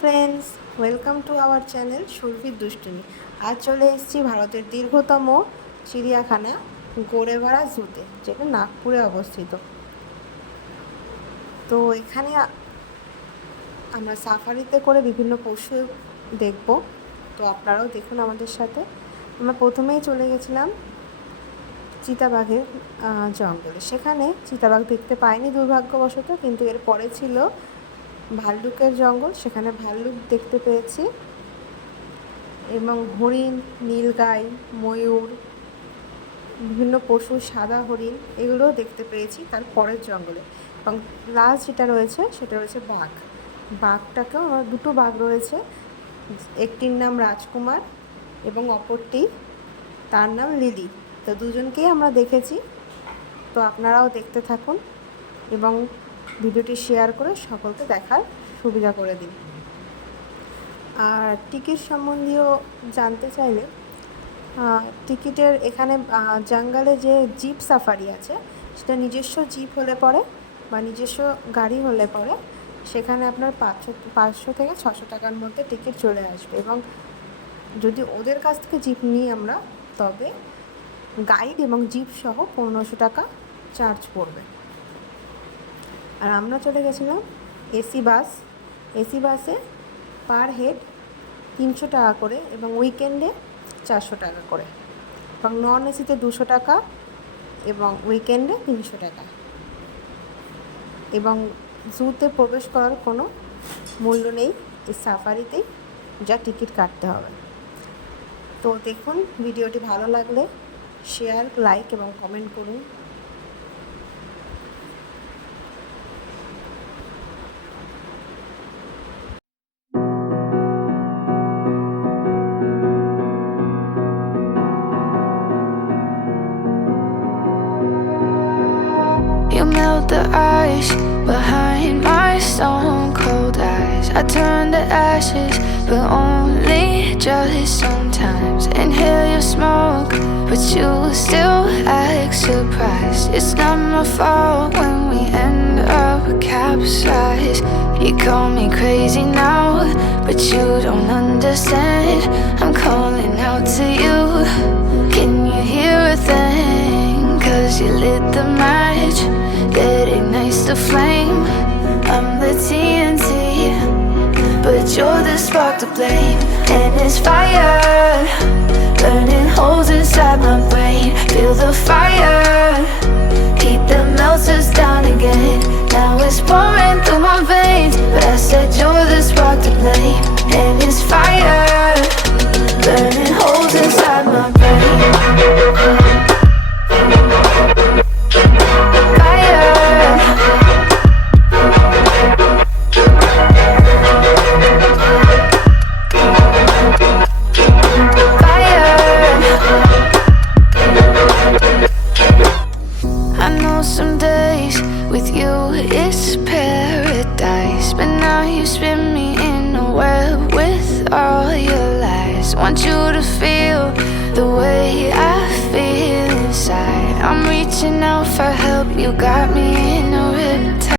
Friends, welcome to our channel সুরভির দুষ্টুমি। আজ চলে এসেছি ভারতের দীর্ঘতম চিড়িয়াখানা গোরেবাড়া জুতে, যেটা নাগপুরে অবস্থিত। তো এখানে আমরা সাফারিতে করে বিভিন্ন পশু দেখব, তো আপনারাও দেখুন আমাদের সাথে। আমরা প্রথমেই চলে গেছিলাম চিতাবাঘের জঙ্গলে। সেখানে চিতাবাঘ দেখতে পাইনি দুর্ভাগ্যবশত, কিন্তু এর পরে ছিল ভাল্লুকের জঙ্গল, সেখানে ভাল্লুক দেখতে পেয়েছি, এবং হরিণ, নীলগাই, ময়ূর, বিভিন্ন পশু, সাদা হরিণ, এগুলোও দেখতে পেয়েছি তার পরের জঙ্গলে। এবং লাস্ট যেটা রয়েছে সেটা রয়েছে বাঘ। বাঘটাকেও আমার দুটো বাঘ রয়েছে, একটির নাম রাজকুমার এবং অপরটি তার নাম লিলি। তো দুজনকেই আমরা দেখেছি। তো আপনারাও দেখতে থাকুন এবং ভিডিওটি শেয়ার করে সকলকে দেখার সুবিধা করে দিন। আর টিকিট সম্বন্ধীয় জানতে চাইলে টিকিটের এখানে জঙ্গলে যে জিপ সাফারি আছে, সেটা নিজস্ব জিপ হলে পরে বা নিজস্ব গাড়ি হলে পরে সেখানে আপনার 500 থেকে 600 টাকার মধ্যে টিকিট চলে আসবে। এবং যদি ওদের কাছ থেকে জিপ নিই আমরা, তবে গাইড এবং জিপ সহ 1500 টাকা চার্জ পড়বে। আর আমরা চলে গেছিলাম এসি বাস। এসি বাসে পার হেড 300 টাকা করে এবং উইকেন্ডে 400 টাকা করে, এবং নন এসিতে 200 টাকা এবং উইকেন্ডে 300 টাকা। এবং জুতে প্রবেশ করার কোনো মূল্য নেই, এই সাফারিতেই যা টিকিট কাটতে হবে। তো দেখুন, ভিডিওটি ভালো লাগলে শেয়ার, লাইক এবং কমেন্ট করুন। You melt the ice behind my stone cold eyes. I turn to ashes, but only just sometimes. Inhale your smoke, but you still act surprised. It's not my fault when we end up capsized. You call me crazy now, but you don't understand. I'm calling out to you. Can you hear a thing? 'Cause you lit the match that ignites the flame. I'm the TNT, but you're the spark to blame. And it's fire, burning holes inside my brain. Feel the fire, heat that melts us down again. Now it's pouring through my veins, but I said you're the spark to blame. And it's fire, burning holes inside my brain. Some days with you it's paradise, but now you spin me in a web with all your lies. Want you to feel the way I feel inside. I'm reaching out for help, you got me in a rip.